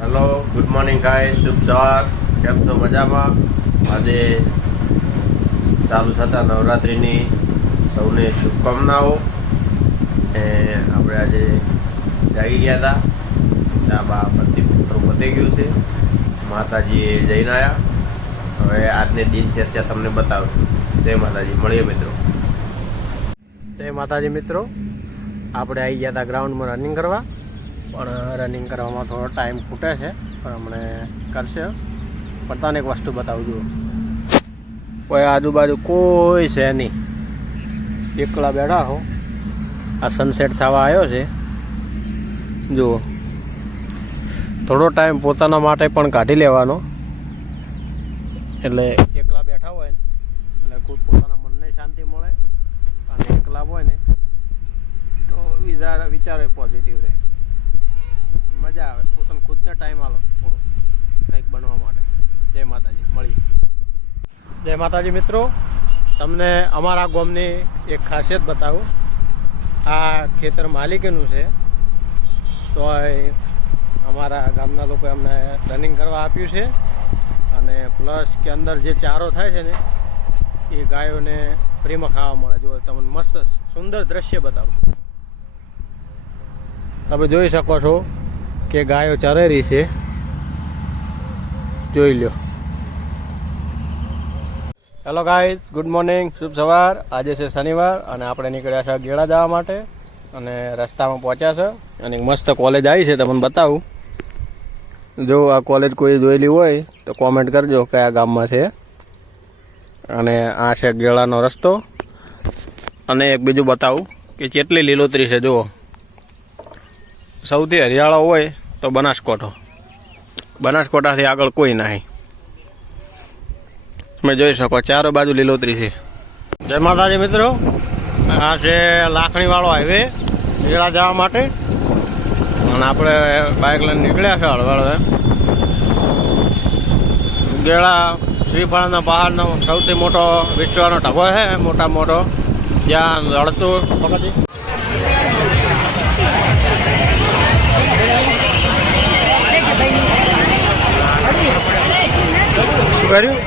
Hello, good morning guys, શુભ સવાર. કેમ છો? મજામાં? આજે ચાલુ થતા નવરાત્રિની સૌને શુભકામનાઓ. આપણે આજે જાગી ગયા હતા, બા પતિ પતી ગયું છે, માતાજીએ જઈને આવ્યા. હવે આજની દિનચર્યા તમને બતાવું છું. જય માતાજી, મળીએ મિત્રો. જય માતાજી મિત્રો. આપણે આવી ગયા હતા ગ્રાઉન્ડમાં રનિંગ કરવા, પણ રનિંગ કરવામાં થોડો ટાઈમ ખૂટે છે, પણ હમણે કરશે. પણ તને એક વસ્તુ બતાવું છું, કોઈ આજુબાજુ કોઈ છે નહીં, એકલા બેઠા હો. આ સનસેટ થવા આવ્યો છે, જુઓ. થોડો ટાઈમ પોતાના માટે પણ કાઢી લેવાનો, એટલે એકલા બેઠા હોય ને એટલે કોઈ પોતાના મનને શાંતિ મળે, અને એકલા હોય ને તો વિચારો પોઝિટિવ રહે, મજા આવે. પોતાને ખુદને ટાઈમ આલો થોડો કંઈક બનવા માટે. જય માતાજી, મળીએ. જય માતાજી મિત્રો. તમને અમારા ગામની એક ખાસિયત બતાવું. આ ખેતર માલિકીનું છે, તો અમારા ગામના લોકોએ અમને રનિંગ કરવા આપ્યું છે, અને પ્લસ કે અંદર જે ચારો થાય છે ને એ ગાયોને ફ્રીમાં ખાવા મળે. જો તમને મસ્ત સુંદર દ્રશ્ય બતાવું. તમે જોઈ શકો છો કે ગાયો ચરે રહી છે, જોઈ લો. હેલો ગાઈઝ, ગુડ મોર્નિંગ, શુભ સવાર. આજે છે શનિવાર અને આપણે નીકળ્યા છે ગેળા જવા માટે, અને રસ્તામાં પહોંચ્યા છે. અને મસ્ત કોલેજ આવી છે, તમને બતાવું. જો આ કોલેજ કોઈ જોયેલી હોય તો કોમેન્ટ કરજો કયા ગામમાં છે. અને આ છે ગેળાનો રસ્તો. અને એક બીજું બતાવું કે કેટલી લીલોતરી છે. જુઓ, સૌથી હરિયાળો હોય તો બનાસકાંઠો, બનાસકાંઠાથી આગળ કોઈ નહીં. તમે જોઈ શકો ચારો બાજુ લીલોતરી છે. જય માતાજી મિત્રો. આ છે લાખણીવાળો હાઈવે ગેળા જવા માટે, અને આપણે બાઇક લઈને નીકળ્યા છે હળવે. ગેળા શ્રીફળના પહાડનો સૌથી મોટો વિશ્વનો ઢગો છે, મોટા મોટો, જ્યાં લડતું પગથી કર્યું.